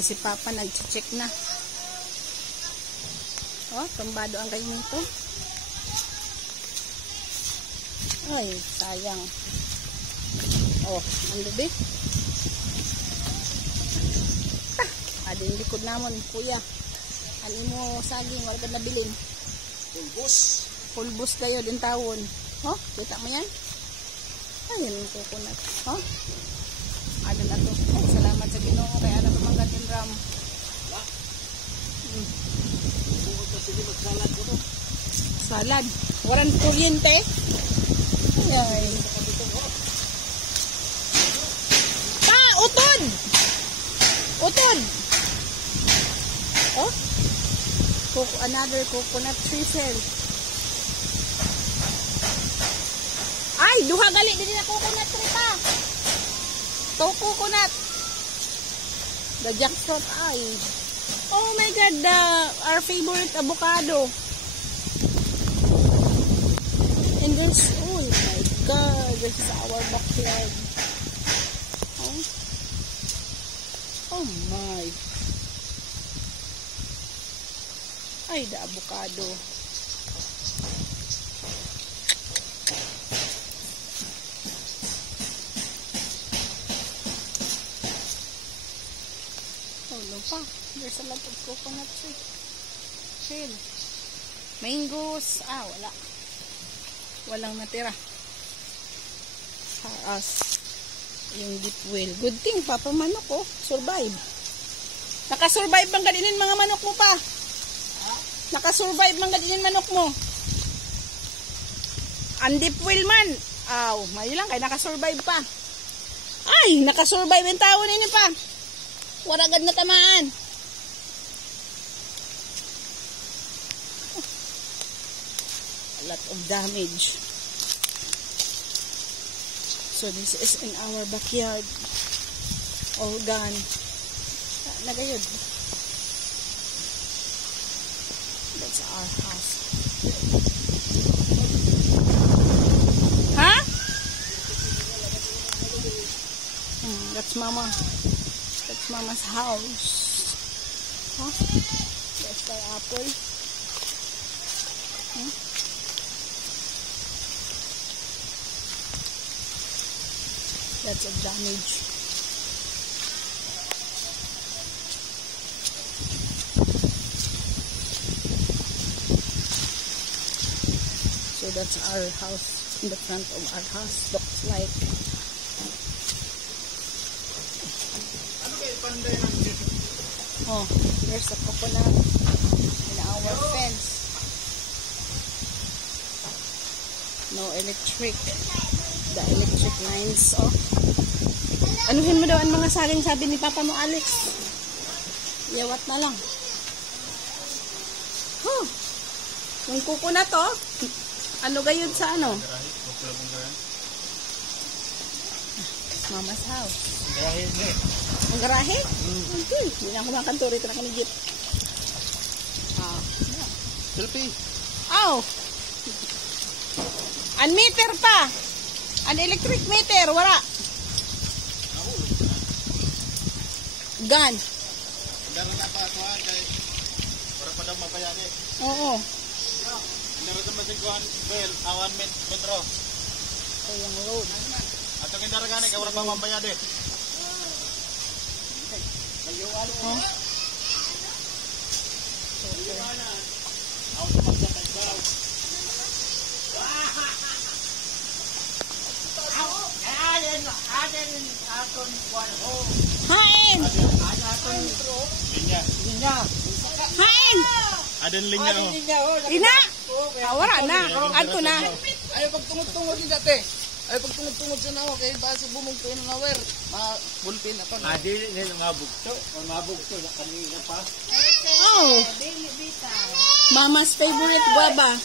Si Papa nag-check na. Oh, tumbado ang kayo nito. Ay, sayang. Oh, ang lubi. Ading likod namon, kuya. Ano mo saging, wala ka nabilin. Pulbos. Pulbos kayo din tawon. Oh, kita mo yan? Ayun yung coconut. Oh, ano na to. Oh, salamat sa Ginoo kaya ano naman gatin ram. Salad. Waran kuryente. Ay. Pa, utod! Utod! Oh? Another coconut chisel. Ay, duha gali din na coconut tree pa. To coconut. The jackfruit ay. Oh my God, our favorite avocado. And this, oh my God, this is our backyard. Oh, oh my. Ay, the avocado. Oh, no pa. There's a lot of coconut tree. Chill. Mangoes. Ah, wala. Walang natira. As yung deep well. Good thing, Papa manok, oh. Survive. Nakasurvive bang ganinin mga manok mo pa? Nakasurvive bang ganinin manok mo? Ang deep well man. Aw, may lang kay nakasurvive pa. Ay, nakasurvive yung tao nini pa. Wala agad na tamaan. A lot of damage. So this is in our backyard. All gone. Nagayod. That's our house. Huh? That's Mama. That's Mama's house. Huh? There's the apple. Huh? That's a damage. So that's our house. In the front of our house looks like. Oh, there's a coconut in our fence. No electric. The electric lines off. Anuhin mo daw ang mga saling sabi ni Papa mo, Alex. Yawat na lang. Huh. Yung coconut to, ano gayud sa ano? Mama's house. Ang garahe? Okay. Hindi na ako makanturi. Ito na kami jeep. Ah. Selfie. Oh. An meter pa. An electric meter. Wala. Gun. Dalang na pa ako kay para pa daw mapayani. Oo. Narito man si Juan Bell, 1 metro. Ito yung road. At ang indaragani kay wala pa mapayani. Oh. Hain! Hain! Aden linya ho. Ina! Wala na. Ato na. Ayaw pagtungod-tungod din dati. Ayaw pagtungod-tungod sa nawa. Kaya basa bumong tuyo ng nawer. Bulpin ako na. Adi ni ngabugto. Ngabugto na kanina pa. Oh! Mama's favorite guava.